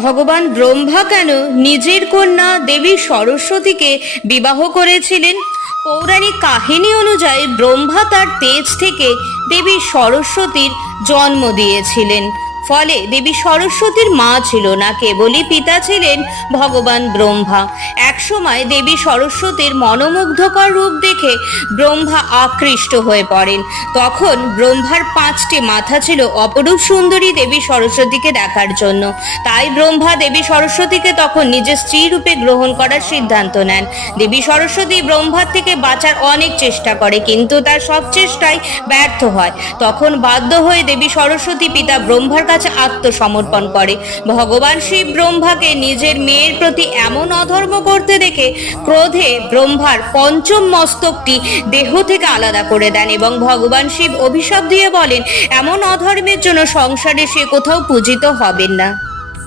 ভগবান ব্রহ্মা কেন নিজের কন্যা দেবী সরস্বতীকে বিবাহ করেছিলেন? পৌরাণিক কাহিনী অনুযায়ী ব্রহ্মা তার তেজ থেকে দেবী সরস্বতীর জন্ম দিয়েছিলেন। ফলে দেবী সরস্বতীর মা ছিল না, কেবলই পিতা ছিলেন ভগবান ব্রহ্মা। একসময় দেবী সরস্বতীর মনোমুগ্ধকর রূপ দেখে ব্রহ্মা আকৃষ্ট হয়ে পড়েন। তখন ব্রহ্মার পাঁচটি মাথা ছিল অপরূপ সুন্দরী দেবী সরস্বতীকে দেখার জন্য। তাই ব্রহ্মা দেবী সরস্বতীকে তখন নিজের স্ত্রী রূপে গ্রহণ করার সিদ্ধান্ত নেন। দেবী সরস্বতী ব্রহ্মার থেকে বাঁচার অনেক চেষ্টা করে, কিন্তু তার সব চেষ্টাই ব্যর্থ হয়। তখন বাধ্য হয়ে দেবী সরস্বতী পিতা ব্রহ্মার কাছে আত্মসমর্পণ করে। ভগবান শিব ব্রহ্মাকে নিজের মেয়ের প্রতি এমন অধর্ম করতে দেখে ক্রোধে ব্রহ্মার পঞ্চম মস্তকটি দেহ থেকে আলাদা করে দেন এবং ভগবান শিব অভিশাপ দিয়ে বলেন, এমন অধর্মের জন্য সংসারে সে কোথাও পূজিত হবেন না।